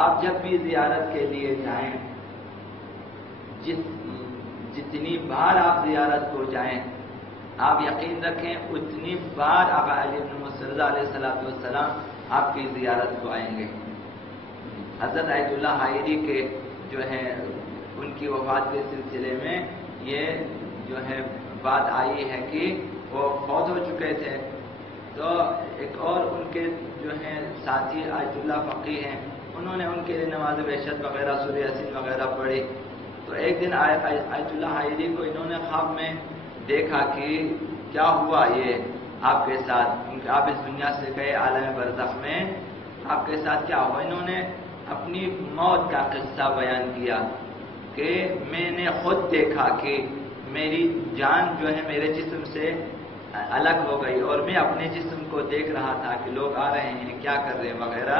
آپ جب بھی زیارت کے لیے جائیں، جتنی بار آپ زیارت کو جائیں، آپ یقین رکھیں اتنی بار آقا علی بن مسرزہ علیہ السلام آپ کی زیارت کو آئیں گے۔ حضرت آیت اللہ حائری کے جو ہے ان کی وفات کے سلسلے میں یہ جو ہے بات آئی ہے کہ وہ فوت ہو چکے تھے، تو ایک اور ان کے جو ہیں ساتھی آیت اللہ فقیہ ہیں، انہوں نے ان کے لیے نماز وحشت وغیرہ سورہ یاسین وغیرہ پڑھی۔ تو ایک دن آیت اللہ حائری کو انہوں نے خواب میں دیکھا کہ کیا ہوا یہ آپ کے ساتھ، کیونکہ آپ اس دنیا سے گئے عالم برزخ میں، آپ کے ساتھ کیا ہوا؟ انہوں نے اپنی موت کا قصہ بیان کیا کہ میں نے خود دیکھا کہ میری جان جو ہے میرے جسم سے الگ ہو گئی اور میں اپنے جسم کو دیکھ رہا تھا کہ لوگ آ رہے ہیں کیا کر رہے ہیں وغیرہ۔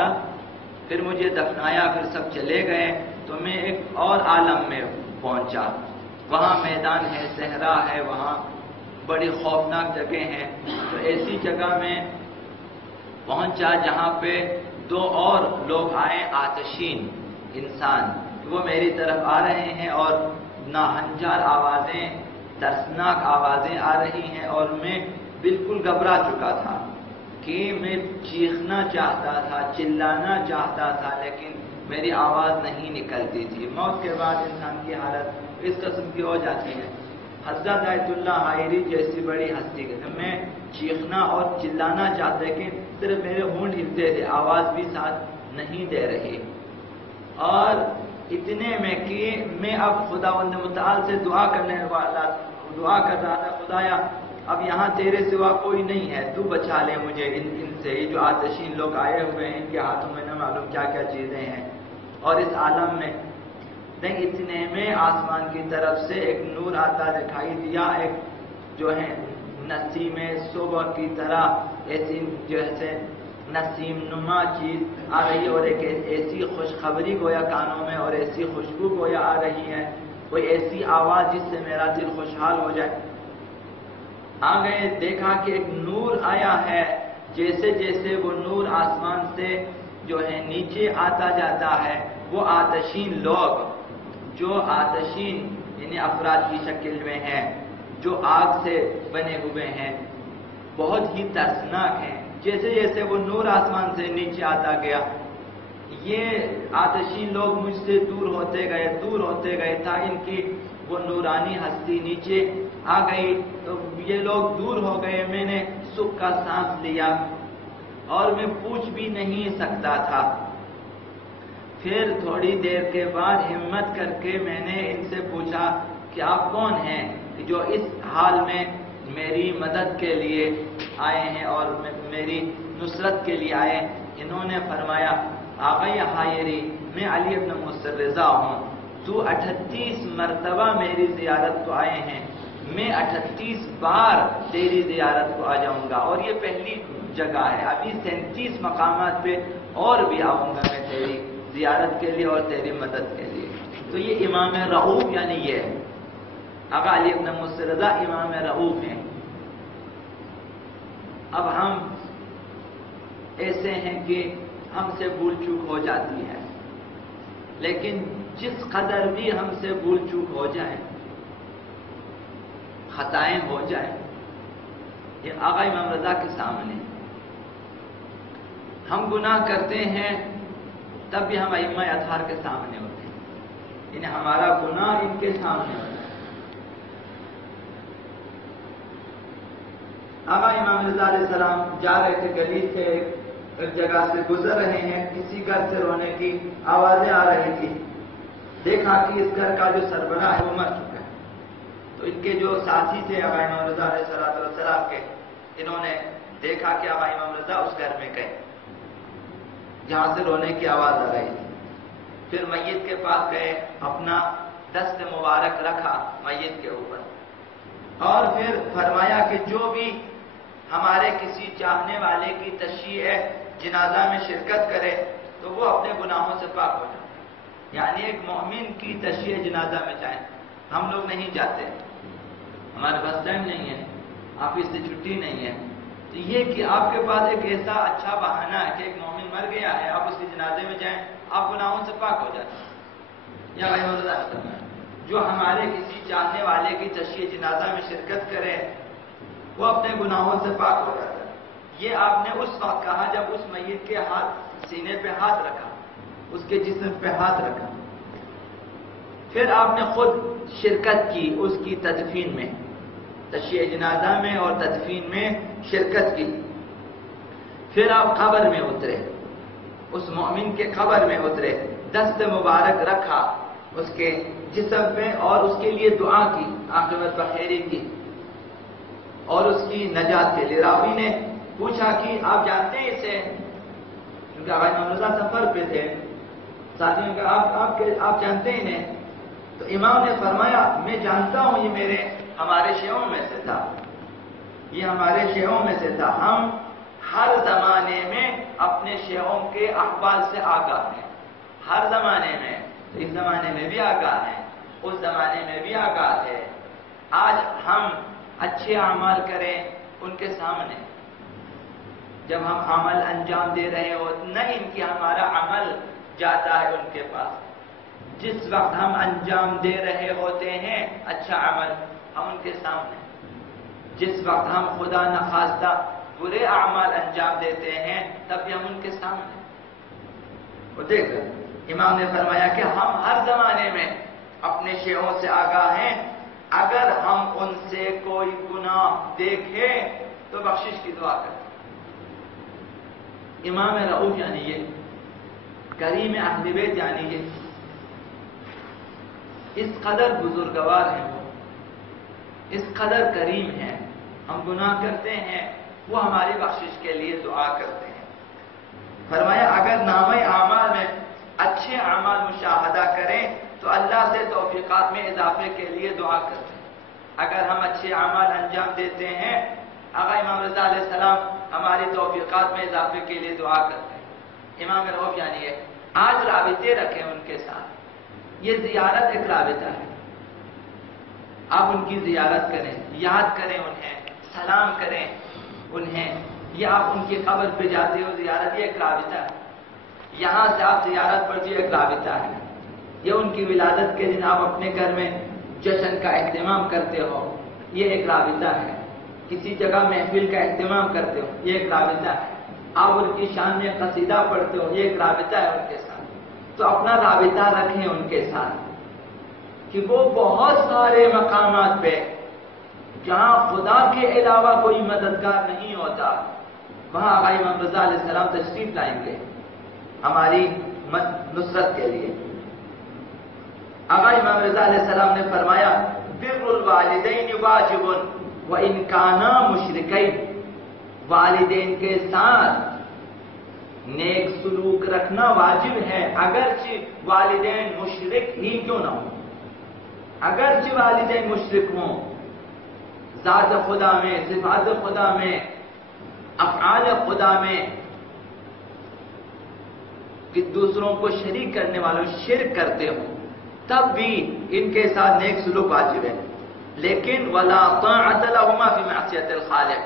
پھر مجھے دفنایا، پھر سب چلے گئے تو میں ایک اور عالم میں پہنچا، وہاں میدان ہے، صحرا ہے، وہاں بڑی خوفناک جگہ ہیں، تو ایسی جگہ میں پہنچا جہاں پہ دو اور لوگ آئے آتشین انسان، وہ میری طرف آ رہے ہیں اور ناہنجار آوازیں، ترسناک آوازیں آ رہی ہیں، اور میں بالکل گھبرا چکا تھا کہ میں چیخنا چاہتا تھا، چلانا چاہتا تھا، لیکن میری آواز نہیں نکلتی تھی۔ موت کے بعد انسان کی حالت اس قسم کی ہو جاتی ہے۔ حضرت آیت اللہ حائری جیسی بڑی ہستی کے میں چیخنا اور چلانا چاہتے کہ صرف میرے ہونٹ ہلتے تھے، آواز بھی ساتھ نہیں دے رہی، اور اتنے میں کہ میں اب خداوند متعال سے دعا کر رہا تھا، خدایا اب یہاں تیرے سوا کوئی نہیں ہے، تو بچا لے مجھے ان سے، یہ جو آتشین لوگ آئے ہوئے ہیں ان کے ہاتھوں میں نہ معلوم کیا کیا چیزیں ہیں، اور اس عالم میں نہیں۔ اتنے میں آسمان کی طرف سے ایک نور آتا دکھائی دیا، ایک جو ہے نسیم صبح کی طرح ایسی جیسے نسیم نما چیز آ رہی ہے، اور ایک ایسی خوشخبری گویا کانوں میں، اور ایسی خوشبو گویا آ رہی ہے، کوئی ایسی آواز جس سے میرا دل خوشحال ہو جائے۔ آ گئے، دیکھا کہ ایک نور آیا ہے، جیسے جیسے وہ نور آسمان سے جو ہے نیچے آتا جاتا ہے، وہ آتشین لوگ جو آتشین یعنی افراد کی شکل میں ہیں، جو آگ سے بنے ہوئے ہیں، بہت ہی ترسناک ہیں، جیسے جیسے وہ نور آسمان سے نیچے آتا گیا، یہ آتشین لوگ مجھ سے دور ہوتے گئے تھا، ان کی وہ نورانی ہستی نیچے آ گئی تو یہ لوگ دور ہو گئے، میں نے سکھ کا سانس لیا اور میں پوچھ بھی نہیں سکتا تھا۔ پھر تھوڑی دیر کے بعد ہمت کر کے میں نے ان سے پوچھا کہ آپ کون ہیں کہ جو اس حال میں میری مدد کے لیے آئے ہیں اور میری نصرت کے لیے آئے؟ انہوں نے فرمایا آقا حائری میں علی ابن مسرزہ ہوں، تو 38 مرتبہ میری زیارت کو آئے ہیں، میں 38 بار تیری زیارت کو آ جاؤں گا، اور یہ پہلی جگہ ہے، ابھی 37 مقامات پہ اور بھی آؤں گا میں تیری زیارت کے لیے اور تیری مدد کے لیے۔ تو یہ امام رؤوف یعنی یہ ہے، آقا علی ابن مسرزہ امام رؤوف ہیں۔ اب ہم ایسے ہیں کہ ہم سے بھول چوک ہو جاتی ہے، لیکن جس قدر بھی ہم سے بھول چوک ہو جائے، خطائیں ہو جائیں، یہ آقا امام رضا کے سامنے ہم گناہ کرتے ہیں، تب بھی ہم ائمہ اطہار کے سامنے ہوتے ہیں، یعنی ہمارا گناہ ان کے سامنے ہوتا ہے۔ آقا امام رضا علیہ السلام جا رہے تھے، گلی سے ایک جگہ سے گزر رہے ہیں، کسی گھر سے رونے کی آوازیں آ رہی تھی، دیکھا کہ اس گھر کا جو سربراہ ہے وہ مر چکا ہے، تو ان کے جو ساتھی تھے آقا امام رضا علیہ السلام کے، انہوں نے دیکھا کہ آقا امام رضا اس گھر میں گئے جہاں سے رونے کی آواز آ رہی تھی، پھر میت کے پاس گئے، اپنا دست مبارک رکھا میت کے اوپر، اور پھر فرمایا کہ جو بھی ہمارے کسی چاہنے والے کی تشییع جنازہ میں شرکت کرے تو وہ اپنے گناہوں سے پاک ہو جائے، یعنی ایک مومن کی تشییع جنازہ میں جائیں، ہم لوگ نہیں جاتے، ہمارے پاس ٹائم نہیں ہے، آفس سے چھٹی نہیں ہے، تو یہ کہ آپ کے پاس ایک ایسا اچھا بہانہ ہے کہ ایک مومن مر گیا ہے، آپ اس کے جنازے میں جائیں، آپ گناہوں سے پاک ہو جاتے ہیں. یا بھائی مولانا جو ہمارے کسی چاہنے والے کی تشییع جنازہ میں شرکت کرے وہ اپنے گناہوں سے پاک ہو جاتا ہے. یہ آپ نے اس وقت کہا جب اس میت کے ہاتھ سینے پہ ہاتھ رکھا، اس کے جسم پہ ہاتھ رکھا. پھر آپ نے خود شرکت کی اس کی تدفین میں، تشییع جنازہ میں اور تدفین میں شرکت کی. پھر آپ قبر میں اترے، اس مومن کے قبر میں اترے، دست مبارک رکھا اس کے جسم پہ اور اس کے لیے دعا کی، عاقبت بخیری کی اور اس کی نجات کے لیے. راوی نے پوچھا کہ آپ جانتے ہیں اسے؟ کیونکہ آغاز محمد سفر پہ تھے، ساتھیوں نے کہا آپ جانتے ہیں انہیں؟ تو امام نے فرمایا میں جانتا ہوں، یہ ہمارے شیعوں میں سے تھا، یہ ہمارے شیعوں میں سے تھا. ہم ہر زمانے میں اپنے شیعوں کے احوال سے آگاہ ہیں، ہر زمانے میں. اس زمانے میں بھی آگاہ ہیں، اس زمانے میں بھی آگاہ ہے. آج ہم اچھے اعمال کریں ان کے سامنے، جب ہم عمل انجام دے رہے ہو نہیں کہ ہمارا عمل جاتا ہے ان کے پاس. جس وقت ہم انجام دے رہے ہوتے ہیں اچھا عمل، ہم ان کے سامنے. جس وقت ہم خدا نخواستہ برے اعمال انجام دیتے ہیں تب بھی ہم ان کے سامنے. وہ دیکھ امام نے فرمایا کہ ہم ہر زمانے میں اپنے شیعوں سے آگاہ ہیں، اگر ہم ان سے کوئی گناہ دیکھیں تو بخشش کی دعا کریں. امام رؤوف یعنی یہ کریم اہل بیت یعنی یہ اس قدر بزرگوار ہیں، وہ اس قدر کریم ہیں. ہم گناہ کرتے ہیں وہ ہماری بخشش کے لیے دعا کرتے ہیں. فرمایا اگر نامہ اعمال میں اچھے اعمال مشاہدہ کریں تو اللہ سے توفیقات میں اضافے کے لیے دعا کرتے ہیں. اگر ہم اچھے اعمال انجام دیتے ہیں آقا امام رضا علیہ السلام ہماری توفیقات میں اضافے کے لیے دعا کرتے ہیں. امام رؤوف یعنی ہے آج رابطے رکھیں ان کے ساتھ. یہ زیارت ایک رابطہ ہے، آپ ان کی زیارت کریں، یاد کریں انہیں، سلام کریں انہیں. یہ آپ ان کی قبر پہ جاتے ہو زیارت، یہ ایک رابطہ ہے. یہاں سے آپ زیارت پڑھتے ہو ایک رابطہ ہے. یہ ان کی ولادت کے دن آپ اپنے گھر میں جشن کا اہتمام کرتے ہو، یہ ایک رابطہ ہے. کسی جگہ محفل کا اہتمام کرتے ہو، یہ ایک رابطہ ہے. آپ ان کی شان میں قصیدہ پڑھتے ہو، یہ ایک رابطہ ہے ان کے ساتھ. تو اپنا رابطہ رکھیں ان کے ساتھ کہ وہ بہت سارے مقامات پہ جہاں خدا کے علاوہ کوئی مددگار نہیں ہوتا وہاں آقا امام رضا علیہ السلام تشریف لائیں گے ہماری نصرت کے لیے. آقا امام رضا علیہ السلام نے فرمایا بر الوالدین واجب وان کانا مشرکین. والدین کے ساتھ نیک سلوک رکھنا واجب ہے اگرچہ والدین مشرک ہی کیوں نہ ہوں. اگرچہ والدین مشرک ہوں، ذات خدا میں، صفات خدا میں، افعال خدا میں کہ دوسروں کو شریک کرنے والوں شرک کرتے ہوں، تب بھی ان کے ساتھ نیک سلوک واجب ہے. لیکن ولا طاعۃ لهما فی معصیۃ الخالق.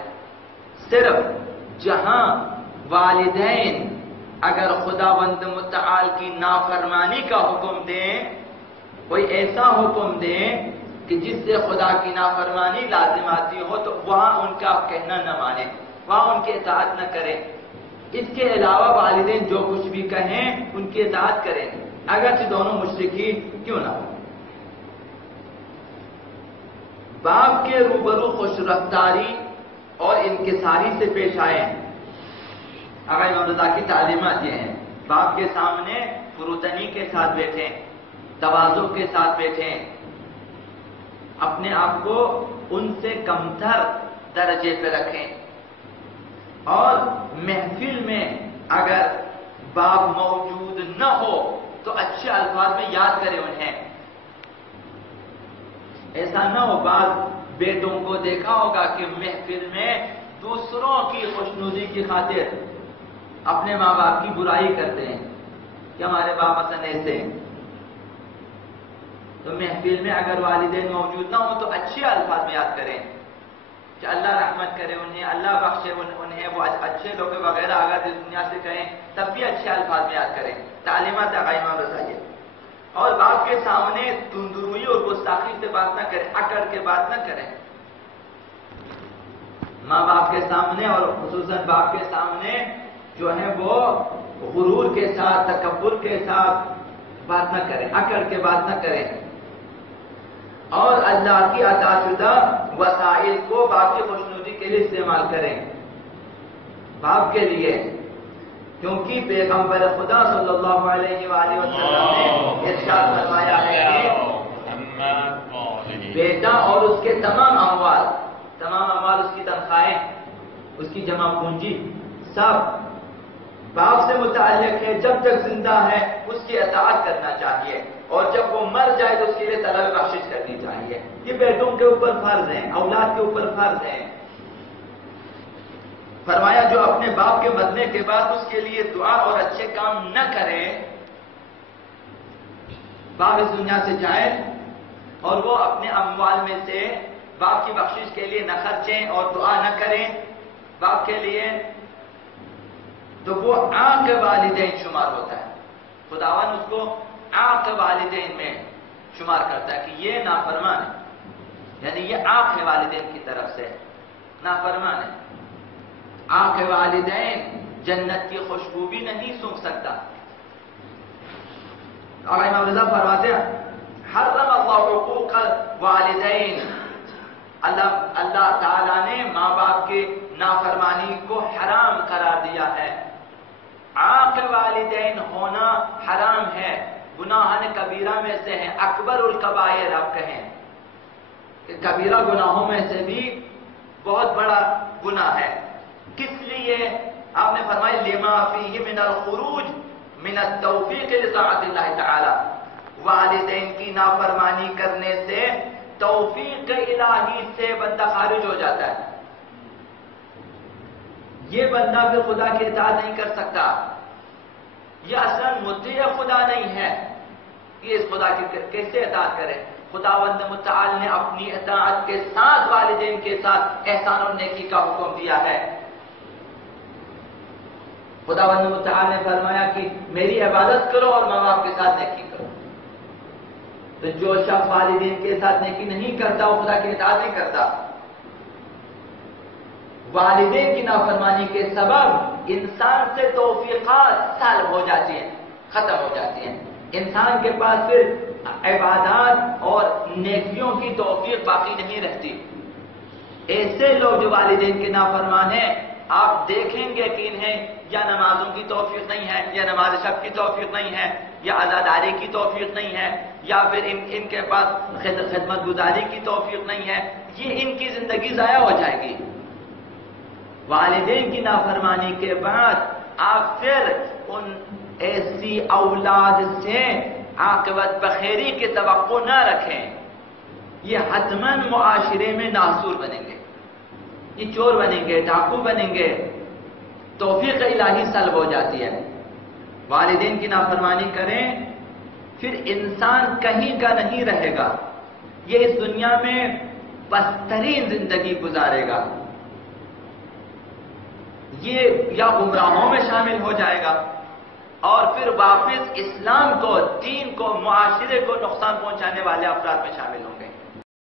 صرف جہاں والدین اگر خداوند متعال کی نافرمانی کا حکم دیں، کوئی ایسا حکم دیں کہ جس سے خدا کی نافرمانی لازم آتی ہو تو وہاں ان کا کہنا نہ مانیں، وہاں ان کی اطاعت نہ کریں. اس کے علاوہ والدین جو کچھ بھی کہیں ان کی اطاعت کریں اگرچہ دونوں مشرکین کیوں نہ ہو. باپ کے روبرو خوش رفتاری اور انکساری سے پیش آئے. آقا امام رضا کی تعلیمات یہ ہیں، باپ کے سامنے فروتنی کے ساتھ بیٹھیں، تواضع کے ساتھ بیٹھیں، اپنے آپ کو ان سے کمتر درجے پہ رکھیں. اور محفل میں اگر باپ موجود نہ ہو تو اچھے الفاظ میں یاد کریں انہیں. ایسا نہ ہو، بعض بیٹوں کو دیکھا ہوگا کہ محفل میں دوسروں کی خوشنودی کی خاطر اپنے ماں باپ کی برائی کرتے ہیں کہ ہمارے باپ مثلا ایسے ہیں. تو محفل میں اگر والدین موجود نہ ہو تو اچھے الفاظ میں یاد کریں، کہ اللہ رحمت کرے انہیں، اللہ بخشے انہیں، وہ اچھے لوگ وغیرہ اگر اس دنیا سے کہیں تب بھی اچھے الفاظ میں یاد کریں، تعلیمات قائمہ بتائیے. اور باپ کے سامنے تندروئی اور گستاخی سے بات نہ کریں، اکڑ کے بات نہ کریں. ماں باپ کے سامنے اور خصوصاً باپ کے سامنے جو ہے وہ غرور کے ساتھ، تکبر کے ساتھ بات نہ کریں، اکڑ کے بات نہ کریں. اور اللہ کی عطا شدہ وسائل کو باپ کی خوشنودی کے لیے استعمال کریں، باپ کے لیے. کیونکہ پیغمبر خدا صلی اللہ علیہ وآلہ وسلم نے ارشاد فرمایا ہے کہ بیٹا اور اس کے تمام اموال، اس کی تنخواہیں، اس کی جمع پونجی سب باپ سے متعلق ہے. جب تک زندہ ہے اس کی اطاعت کرنا چاہیے، اور جب وہ مر جائے تو اس کے لیے طلب بخشش کرنی چاہیے. یہ بیٹوں کے اوپر فرض ہیں، اولاد کے اوپر فرض ہیں. فرمایا جو اپنے باپ کے مرنے کے بعد اس کے لیے دعا اور اچھے کام نہ کرے، باپ اس دنیا سے جائے اور وہ اپنے اموال میں سے باپ کی بخشش کے لیے نہ خرچیں اور دعا نہ کریں باپ کے لیے، تو وہ عاق والدین شمار ہوتا ہے. خداوند اس کو عاق والدین میں شمار کرتا ہے کہ یہ نافرمان ہے، یعنی یہ عاق ہے والدین کی طرف سے، نافرمان ہے. عاق والدین جنت کی خوشبو بھی نہیں سونگھ سکتا. اور امام رضا فرماتے ہیں حرم اللہ حقوق والدین، اللہ تعالیٰ نے ماں باپ کی نافرمانی کو حرام قرار دیا ہے. عاق والدین ہونا حرام ہے، گناہ کبیرہ میں سے ہے، اکبر الکبائر آپ کہیں کہ کبیرہ گناہوں میں سے بھی بہت بڑا گناہ ہے. کس لیے؟ آپ نے فرمایا لما فیہ من الخروج من التوفیق لطاعت اللہ تعالی، والدین کی نافرمانی کرنے سے توفیق الہی سے بندہ خارج ہو جاتا ہے. یہ بندہ پھر خدا کی اطاعت نہیں کر سکتا، یہ اصلا مطیع خدا نہیں ہے. یہ اس خدا کی کیسے اطاعت کرے؟ خداوند متعال نے اپنی اطاعت کے ساتھ والدین کے ساتھ احسان اور نیکی کا حکم دیا ہے. خداوند متعال نے فرمایا کہ میری عبادت کرو اور ماں باپ کے ساتھ نیکی کرو. تو جو شخص والدین کے ساتھ نیکی نہیں کرتا وہ خدا کی اطاعت نہیں کرتا. والدین کی نافرمانی کے سبب انسان سے توفیقات سلب ہو جاتی ہیں، ختم ہو جاتی ہیں. انسان کے پاس پھر عبادات اور نیکیوں کی توفیق باقی نہیں رہتی. ایسے لوگ جو والدین کے نافرمان ہیں، آپ دیکھیں گے کہ انہیں یا نمازوں کی توفیق نہیں ہے، یا نماز شب کی توفیق نہیں ہے، یا عزاداری کی توفیق نہیں ہے، یا پھر ان کے پاس خدمت گزاری کی توفیق نہیں ہے. یہ ان کی زندگی ضائع ہو جائے گی. والدین کی نافرمانی کے بعد آپ پھر ان ایسی اولاد سے عاقبت بخیری کی توقع نہ رکھیں. یہ حتماً معاشرے میں ناسور بنیں گے، یہ چور بنیں گے، ڈاکو بنیں گے. توفیق الہی سلب ہو جاتی ہے. والدین کی نافرمانی کریں پھر انسان کہیں کا نہیں رہے گا. یہ اس دنیا میں پسترین زندگی گزارے گا، یہ یا گمراہوں میں شامل ہو جائے گا اور پھر واپس اسلام کو، دین کو، معاشرے کو نقصان پہنچانے والے افراد میں شامل ہوں گے.